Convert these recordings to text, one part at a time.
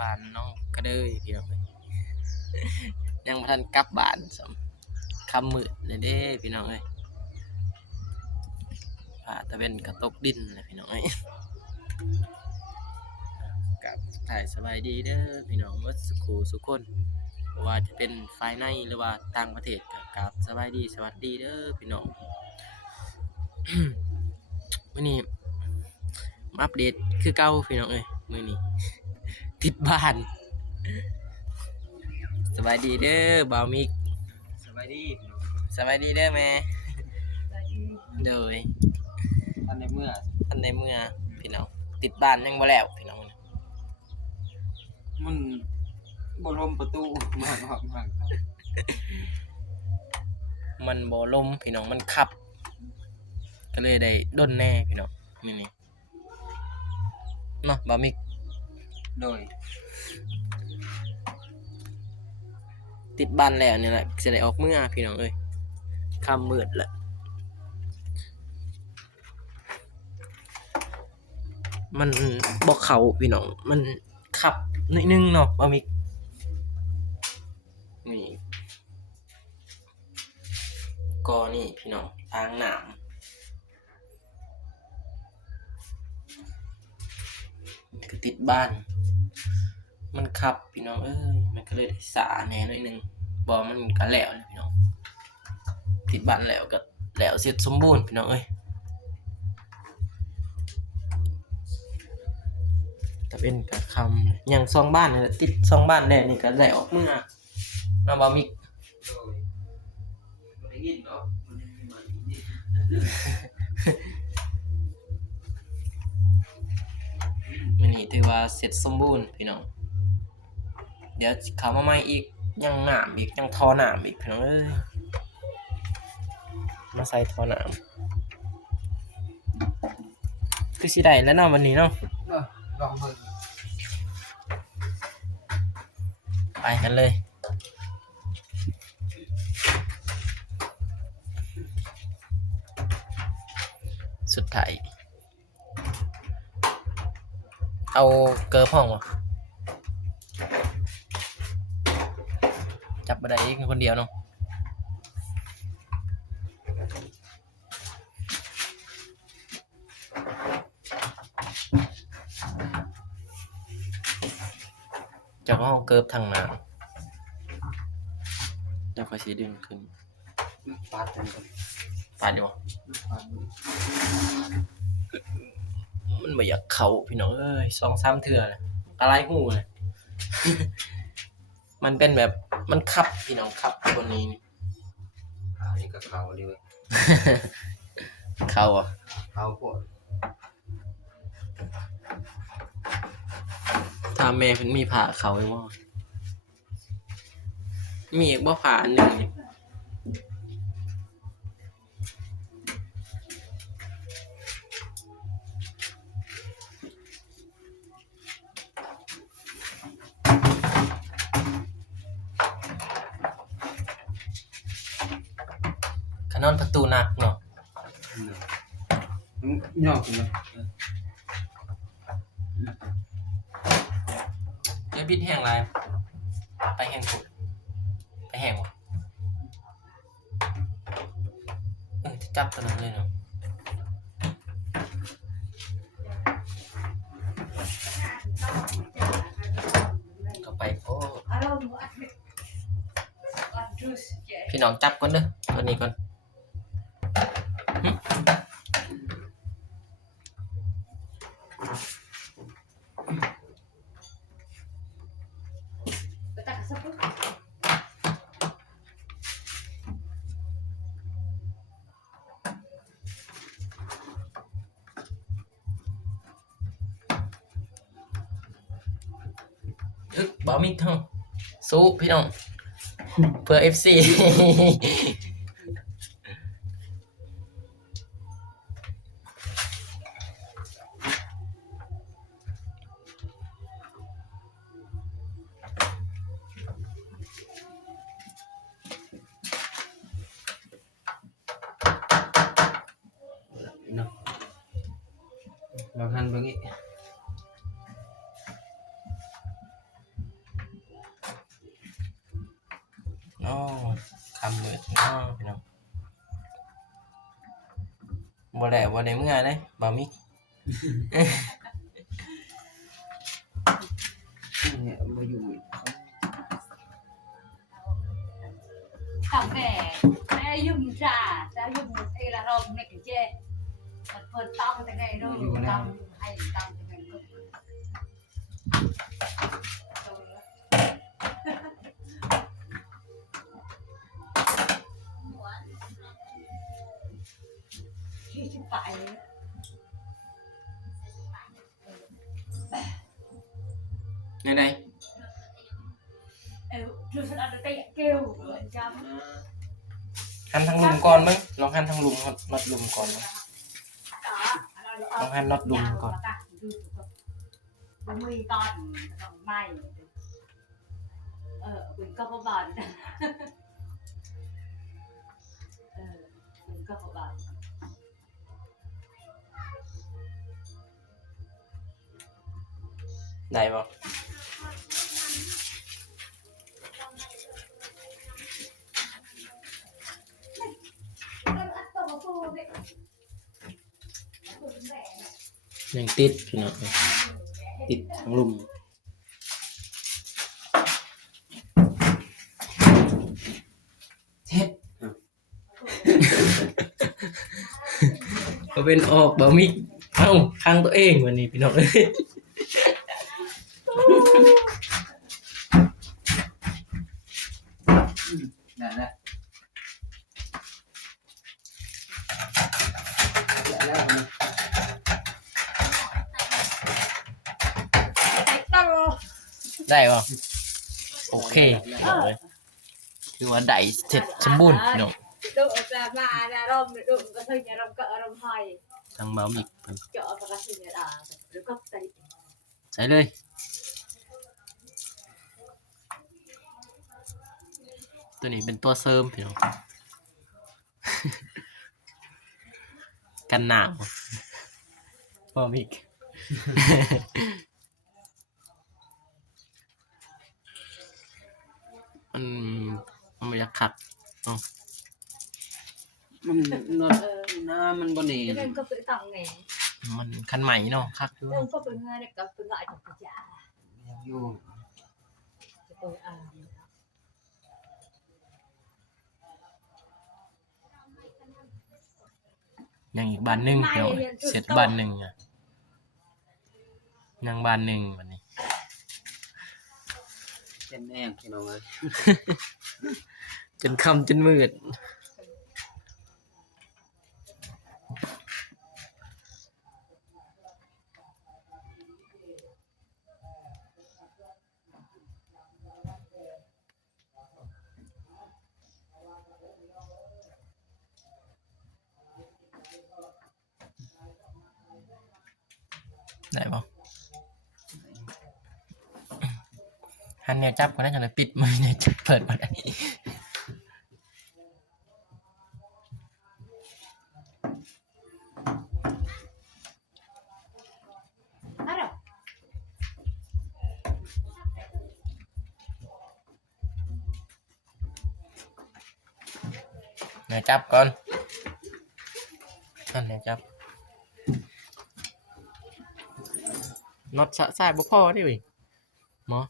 บ้านน้องก็เด้ยพี่น้องยังบ่ทันกลับบ้านซ้ำค่ำมืดเลยเด้พี่น้องเอ้ยฟ้าตะเวนก็ตกดินเลยพี่น้องเอ้ยกับถ่ายสบายดีเด้อพี่น้องวัดสุขสุขคนบ่ว่าจะเป็นภายในหรือว่าต่างประเทศก็กราบสบายดีสวัสดีเด้อพี่น้อง มื้อนี้มาอัปเดตคือเก่าพี่น้องเอ้ยมื้อนี้ติดบ้านสบายดีเด้อบ่าวมิก สบายดี สบายดีเด้อแม่โดย ท่านในเมื่อ ท่านในเมื่อพี่น้องติดบ้านยังบ่แล้วพี่น้อง มันบรมประตูมากครับ มันบ่ลมพี่น้องมันขับ ก็เลยได้ด้นแน่พี่น้องนี่เนาะบ่าวมิก โดย ติดบ้านแล้วนี่แหละสิได้ออกเมื่อพี่น้องเอ้ยค่ำมืดแล้วมันบ่เข้าพี่น้องมันขับนิดนึงเนาะบ่าวมิกนี่ก็นี่พี่น้องทางน้ำก็ติดบ้าน มันขับพี่น้องเอ้ยมันก็เลยได้สาแหน่หน่อยนึงบ่มันก็แล้วพี่น้องติดบ้านแล้วก็แล้วเสร็จสมบูรณ์พี่น้องเอ้ยแต่เป็นกะคำอย่าง2บ้านนี่แหละติด2บ้านแล้วนี่ก็ได้ออกเมื่อน้องบ่มี โดยบ่ได้ยินเนาะมันยังมีมันนี่ มื้อนี้ถือว่าเสร็จสมบูรณ์พี่น้องเดี๋ยวสิเข้ามาใหม่อีกยังน้ำอีกยังท่อน้ำอีกพี่น้องเอ้ยมาใส่ท่อน้ำคือสิได้แล้วเนาะวันนี้เนาะ ลองเบิ่ง ไปกันเลยสุดท้ายเอาเกิร์ฟห้องวะจับบ่ได้อีกคนเดียวเนาะจับห้องเกิร์ฟทางน้ำเดี๋ยวค่อยสิดึงขึ้น ปาดกันก่อน ปาดดีบ่ ปาดดู มันบ่อยากเข้าพี่น้องเอ้ย2-3เทื่อน่ะอะไรหูน่ะ มันเป็นแบบมันคับพี่น้องคับตัวนี้นี่ อันนี้ก็เขาดีเว้ย เข้าอ่ะ เขาโพด ถ้าแม่เพิ่นมีผ้าเขาไว้บ่มีอีกบ่ผ้าอันหนึงนี่ขนอนประตูหนักเนาะ ย่อขึ้นไหม เดี๋ยวบิดแห้งหลายไปแห้งสุดไปแห้งบ่จะจับตัวนั้นเลยเนาะเข้าไปโอ้พี่น้องจับก่อนเด้อตัวนี้ก่อนหึบ่มีเท่าสู้พี่น้องเพื่อ FC เนาะลองหันเบิ่งอีก พี่น้องบ่แหละบ่ได้เมื่อเด้บ่มี เนี่ยมาอยู่ thằng mẹ ai dùng trà sao dùng một đây là rồng này cái chê phần tông thế này đâu tông hay tông thế này khi chụp phải Ngay đây chưa sẽ ăn được tay kêu chăm Khăn thằng lùm conมั้งลองkhăn thằng lùmน็อตลùมก่อนมั้ง ลองkhănน็อตลùมก่อน 10 con đồng may quỳnh có bòn quỳnh có bòn ได้บ่ ยังติดพี่น้องติดทั้งลุมเฮ็ดก็เป็นออกบ่มิเอ้าข้างตัวเองวันนี้พี่น้องเอ้ย นั่นแหละแล้ว ได้ป่ะโอเคคือว่าได้เสร็จสมบูรณ์พี่น้อง độ là mà là rồng độ có thời nhà rồng cỡ rồng hoài ทางบ่มิเพิ่น chợ và các sinh nhật rồi cấp tay ใส่เลยตัวนี้เป็นตัวเสริมพี่น้อง กันหนาวบ่มิก มันไม่อยากขัด มันนวดหน้ามันบ่หนี cho nên có tự tòng này มันคันใหม่เนาะคักอยู่ nên có tự nghe được có tự gọi của trả อยู่ cho tôiยังอีกบานหนึ่งเดี๋ยวเสร็จบานหนึ่งอ่ะยังบานหนึ่งวันนี้ เป็นแม่พี่น้องเอ้ย จนค่ำจนมืดได้ปะฮันเนี่ยจับก็น่าจะเลยปิดมือเนี่ยจะเปิดมาได้ hết rồi เนี่ยจับก่อนอันเนี่ยจับน็อตสายบ่พอดิเว้ยหมอ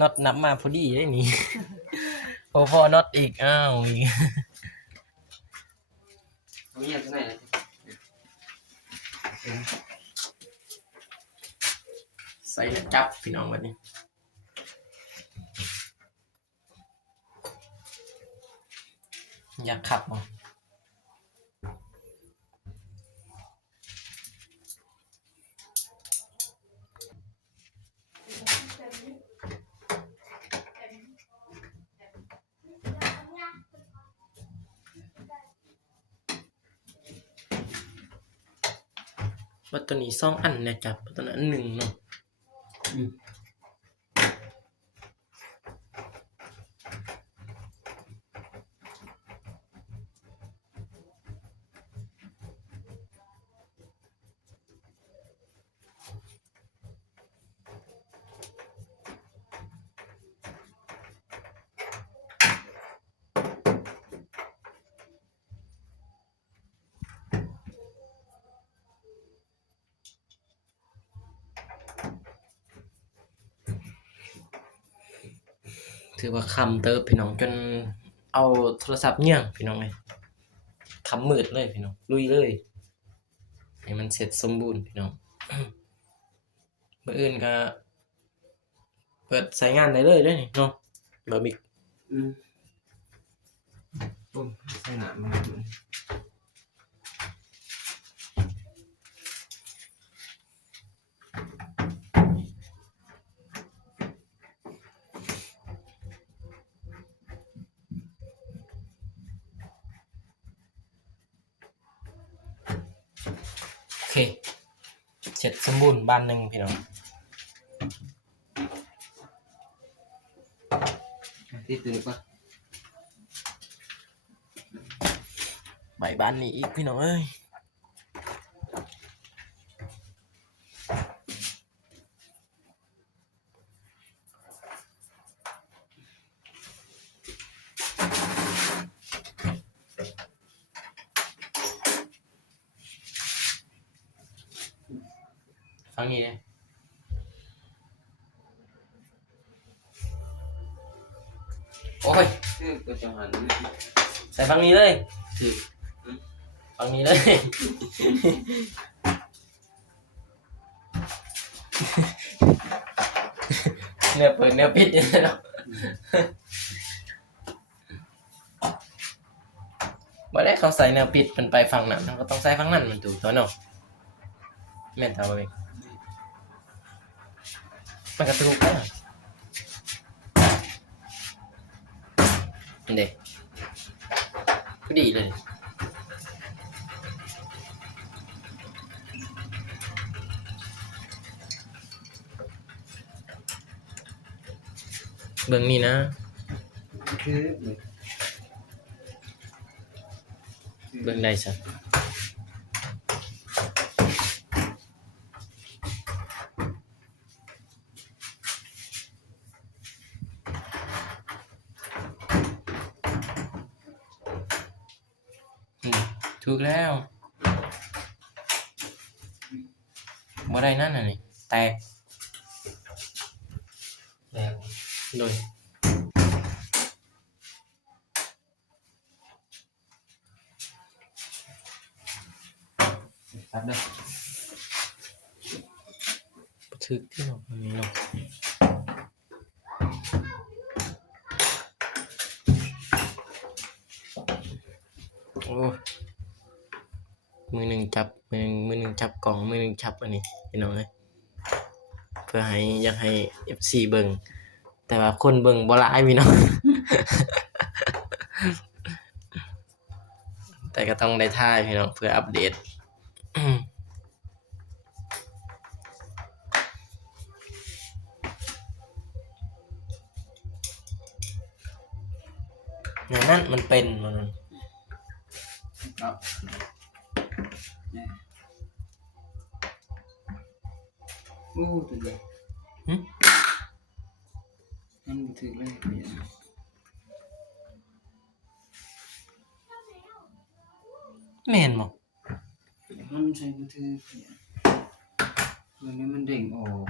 น็อตนับมาพอดีได้นี่ พอน็อตอีกอ้าวอีก เอาเงียบตรงไหนล่ะ ใส่แล้วจับพี่น้องวันนี้อยากขับมั้งว่าตัวนี้2 อันเนี่ยจับตัวนั้นอันหนึ่งเนาะ เ ถือว่าคำเติบพี่น้องจนเอาโทรศัพท์เงี่ยงพี่น้องเลยคำมืดเลยพี่น้องลุยเลยให้มันเสร็จสมบูรณ์พี่น้อง มื้ออื่นก็เปิดใช้งานได้เลยเด้อนี่เนาะบ่มี ต้มใส่หนามมัน โอเคเสร็จสมบูรณ์บ้านหนึงพี่น้อง ที่ตื่นปะ ใบบ้านนี้อีกพี่น้องเอ้ยฟังนี้เลยโอ้ย คือก็จะหัน ใส่ฟังนี้เลยถือฟังนี้เลย เนื้อเปิดเนื้อปิดเนาะบ่ได้เขาใส่แนวปิดมันไปฝั่งนั้นเขาก็ต้องใส่ฝั่งนั้นมันถูกตัวเนาะแม่นตาบ่เองมันก็ถูกแล้วนี่เด้ก็ดีเลยเบิ่งนี่นะ คือ เบิ่งได้ซะถูกแล้วบ่ได้นั่นน่ะนี่แตก แล้ว โดย ครับเด้อ ถึกที่เนาะอันนี้เนาะโอ้มือหนึ่งจับมือหนึ่งจับกล่องมือหนึ่งจับอันนี้พี่น้องเอ้ยเพื่อให้อยากให้ FC เบิ่งแต่ว่าคนเบิ่งบ่หลายพี่น้อง แต่ก็ต้องได้ถ่ายพี่น้องเพื่ออัปเดต อย่างนั้นมันเป็นมัน ครับเนี่ยโอ้ตัวใหญ่ หึ มันถึงเลยเนี่ย แม่นบ่ มันใส่มือถือเนี่ยวันนี้มันเด้งออก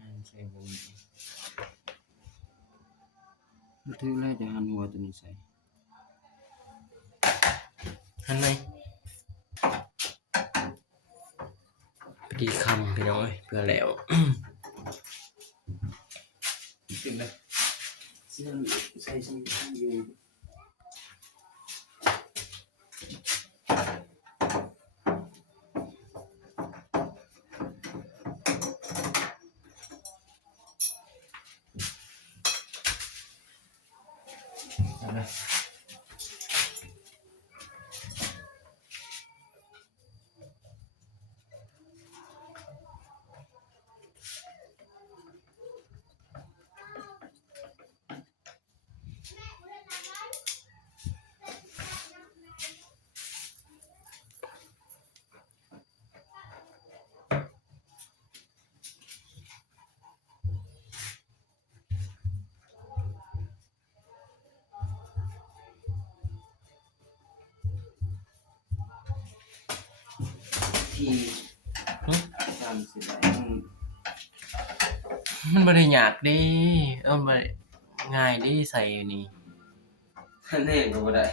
มันใส่บนมือถือแรกจะหันหัวตัวนี้ใส่ อันไหนพอดีคำพี่น้องเอ้ยเพื่อแล้ว ขึ้นเลยเสื้อใส่ใส่อยู่ เอาเลยที่ หึ ทำเสร็จแล้ว มันบ่ได้ยากเด้บ่ได้ ง่ายดิใส่นี่ ท่านแน่ก็บ่ได้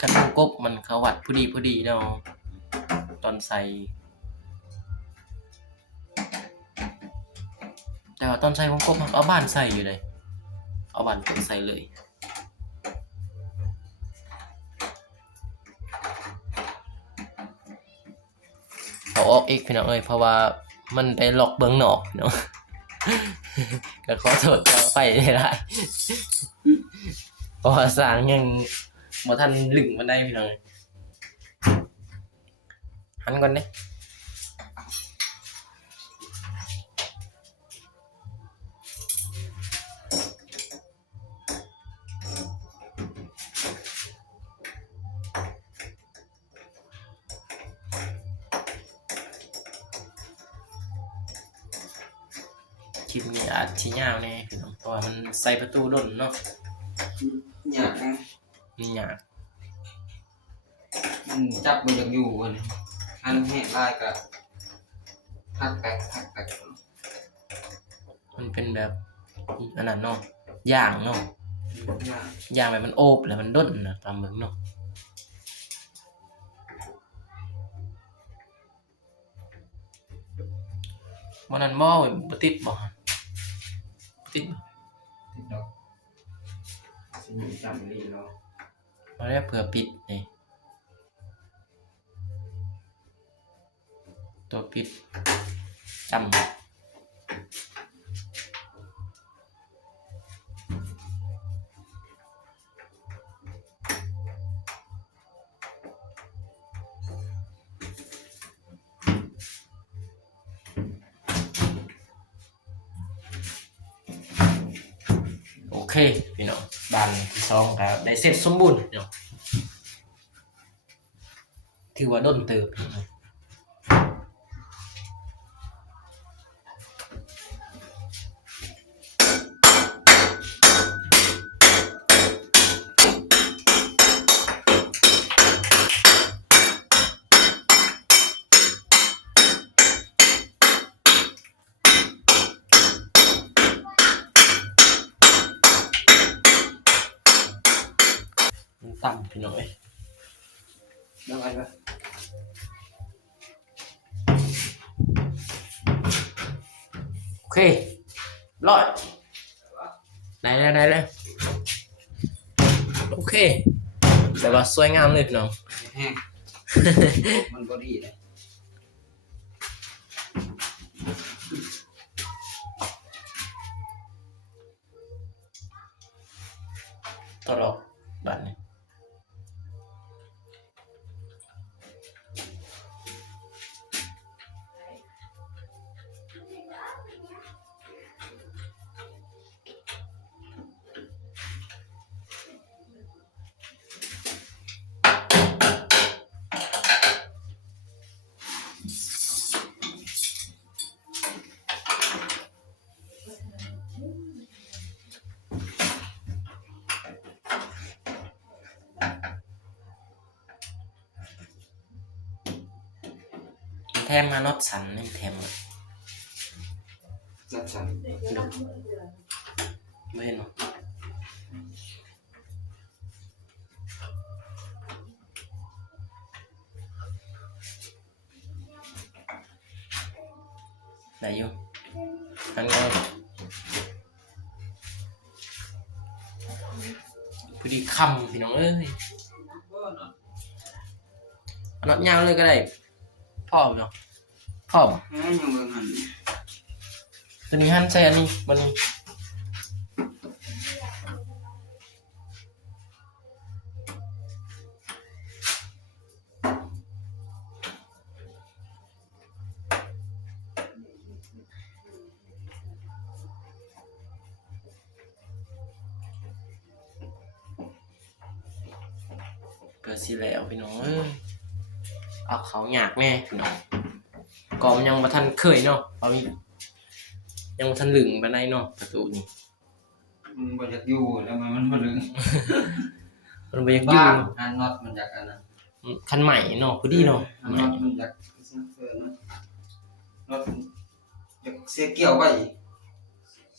คันวงกบมันเขาวัดพอดีเนาะตอนใส่แต่ว่าตอนใส่วงกบมันเอาบ้านใส่อยู่เลยเอาบ้านกดใส่เลยเอาออกอีกพี่น้องเอ้ยเพราะว่ามันไปล็อกเบื้องนอกเนาะ ก็ขอโทษเจ้าไปได้เพราะว่าสร้างยังบ่ทันลึงมันได้พี่น้องเอ้ยหันก่อนเด้คลิปนี้อาจสิยาวแน่พี่น้องเพราะว่ามันใส่ประตูล้นเนาะ อยากนะ มันยาก มันจับบ่อยากอยู่อะนี่อันแห้งลายก็พักแป๊ก มันเป็นแบบอันนั้นเนาะย่างเนาะ ยาก ย่างแบบมันโอบแล้วมันด้นนะตามเบิ่งเนาะวันนั้นบ่บ่ติดบ่ฮะบ่ติดบ่ ติดดอกสิมีจำลีเนาะ มาได้เผื่อปิดนี่ตัวปิดจำโอเคพี่น้องบ้านที่สองครับได้เสร็จสมบูรณ์พี่น้องถือว่าด้นเติบพี่น้องมันต่ำพี่น้องเอ้ย แล้วอะไรวะ โอเคร้อยได้เลยโอเคแต่ว่าสวยงามเลยพี่น้อง แห้งมันบ่ดีเลย ต่อดอกบ้านนี้แถมมาน็อตสันนี่แถมมา รับสั่ง ดูไม่เห็นหรอไหนอยู่อันนี้พอดีคำพี่น้องเอ้ยเอาน็อตยาวเลยก็ได้พ่อเนาะพ่อ ยังเบิ่งหัน ตัวนี้หันใส่อันนี้มันเกิดสิแล้วพี่น้องเอ้ยเอาเขาหยากแน่พี่น้องกอมนยังมาทันเคยเนาะเอาอีกยังบ่ทันหลึงไปไหนเนาะประตูนี้ มันบ่อยากอยู่แล้วมันบ่ลึง มันบ่อยากอยู่ บ้านอันน็อตมันอยากอันนั้น คันใหม่เนาะพอดีเนาะ อันน็อตมันอยากน็อตอยากเสียเกี่ยวไว้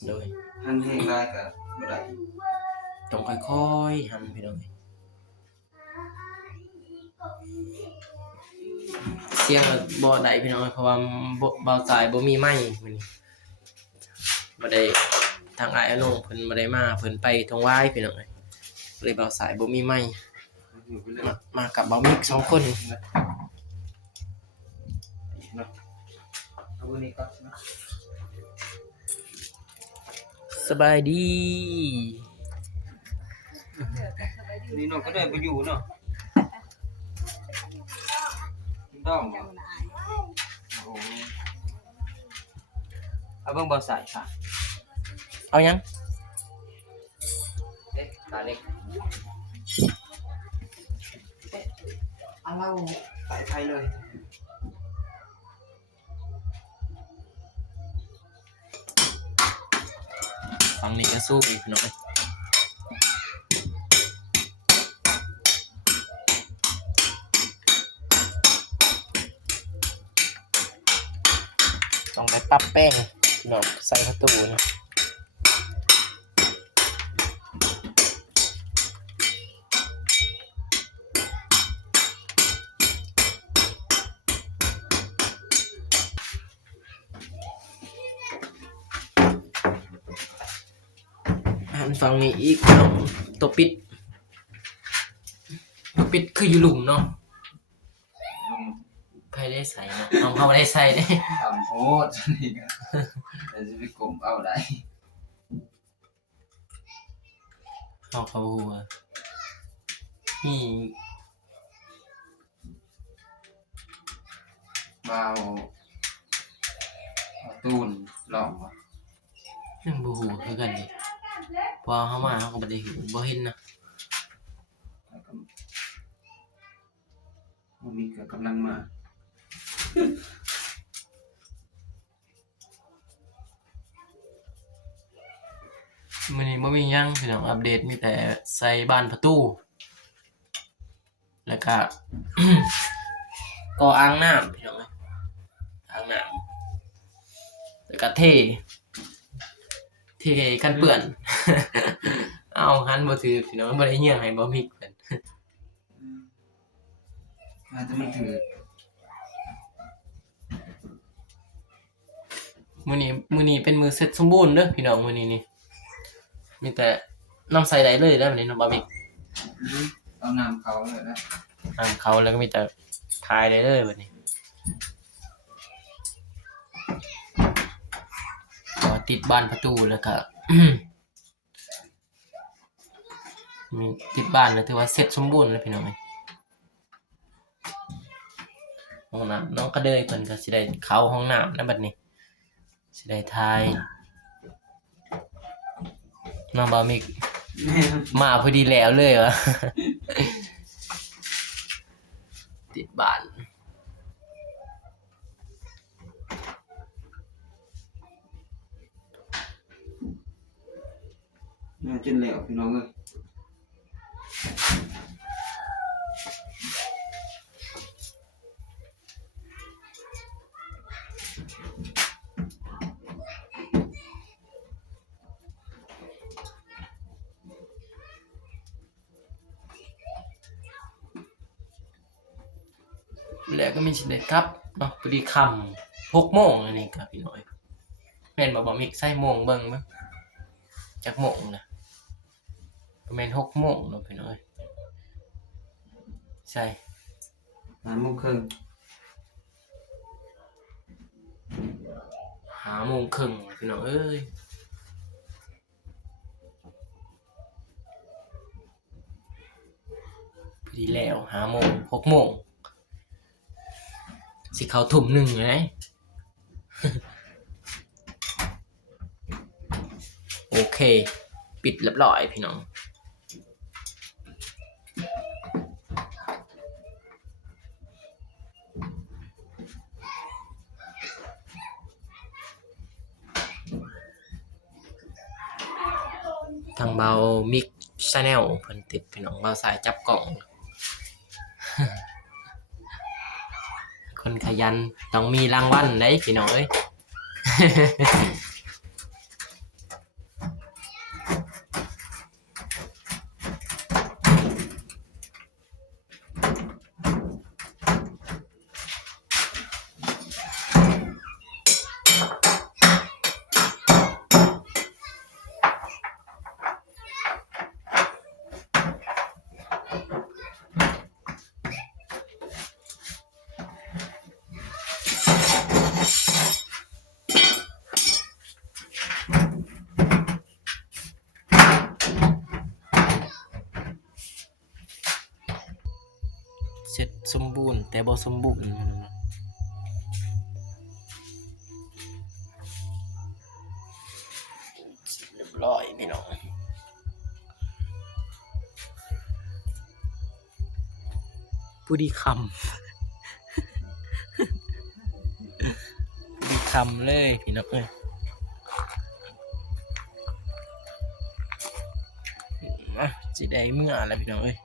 โดย หั่นแห้งได้ก็บ่ได้ ต้องค่อยๆหั่นพี่น้องเสียงบ่ได้พี่น้องเพราะว่าเบาสายบ่มีไม้มื้อนี้บ่ได้ทางอ้ายอโนเพิ่นบ่ได้มาเพิ่นไปทงวายพี่น้องเลยเบาสายบ่มีไม้มากับเบามิก2คน เอาอันนี้ก่อนนะ สบายดี นี่น้องก็ได้บ่อยู่เนาะต้องโอ้เอาเบิ่งบ่ใส่ค่ะ เอายัง เอ๊ะตาเล็กเอาเราใส่ไปเลย ฝั่งนี้ก็สู้อีกพี่น้องต้องไปปรับแป้งพี่น้องใส่ประตูนะหันฝั่งนี้อีกพี่น้องตัวปิดคืออยู่หลุมเนาะใครได้ใส่เนาะเอาเข้ามาได้ใส่ได้ ทำโพดนี่ก็แต่จะไปกลมเอาได้ เอาเข้าหัวนี่ เบาตูนลองวะ ยังบ่ฮู้คือกันนี่พอเข้ามาเขาก็บ่ได้เห็นบ่เห็นนะ แล้วก็มีก็กำลังมา มื้อนี้บ่มีหยังพี่น้องอัปเดตมีแต่ใส่บานประตูแล้วก็ ก่ออ่างน้ำพี่น้องเอ้ยอ่างน้ำแล้วก็เทกันเปื้อน เอาหันบ่ถือพี่น้องบ่ได้เหี่ยงให้บ่มิกเพิ่น อาจจะมันถือ มื้อนี้เป็นมื้อเสร็จสมบูรณ์เด้อพี่น้องมื้อนี้นี่มีแต่น้ำใส่ได้เลยแล้วบัดนี้เนาะบ่มิก เอาน้ำเขาเลยนะ น้ำเขาแล้วก็มีแต่ทายได้เลยบัดนี้ก็ติดบานประตูแล้วก็ มีติดบ้านแล้วถือว่าเสร็จสมบูรณ์แล้วพี่น้องเอ้ยห้องน้ำน้องก็เดยเพิ่นก็สิได้เข้าห้องน้ำนะบัดนี้สิได้ทายน้องบ่าวมิกมาพอดีแล้วเลยวะ ติดบ้าน น่าจนแล้วพี่น้องเลย แล้วก็มีสิได้ครับเนาะพอดีค่ำ6 โมงอันนี้ครับพี่น้อยแม่นบ่าวมิกใส่โมงเบิ่งมั้ยจักโมงนะประมาณ6 โมงเนาะพี่น้อยใช่ 5 โมงครึ่ง 5 โมงครึ่งพี่น้องเอ้ยพอดีแล้ว5 โมง6 โมงสิเข้าทุ่มหนึ่งเลย โอเค ปิดเรียบร้อยพี่น้องทางเบามิกชาแนลเพิ่นติดพี่น้องเบาสายจับกล่อง คนขยันต้องมีรางวัลได้พี่น้องเอ้ย เสร็จสมบูรณ์แต่บ่สมบูรณ์มันนะเรียบร้อยพี่น้องผู้ดีคำ ผู้ดีคำเลยพี่น้องเอ้ยมาสิได้เมื่ออะไรพี่น้องเอ้ย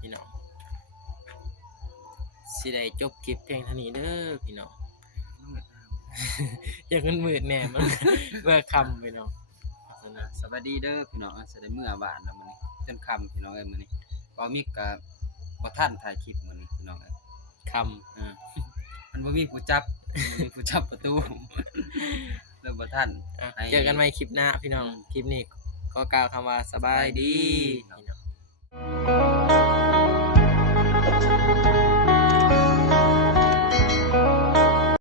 พี่น้องสิได้จบคลิปเพียงเท่านี้เด้อพี่น้อง อยากมันมืดแน่มัน เมื่อคำพี่น้อง สวัสดีเด้อพี่น้องจะได้เมื่อบ้านแล้วมื้อนี้จนค่ำพี่น้องเอ้ยมื้อนี้บ่มีก็บ่ทันถ่ายคลิปมื้อนี้พี่น้องเอ้ย ค มันบ่มีผู้จับบ่มีผู้จับประตู เลยบ่ทัน ำเจอกันใหม่คลิปหน้าพี่น้อง คลิปนี้ขอกล่าวคำว่าสบายดีพี่น้อง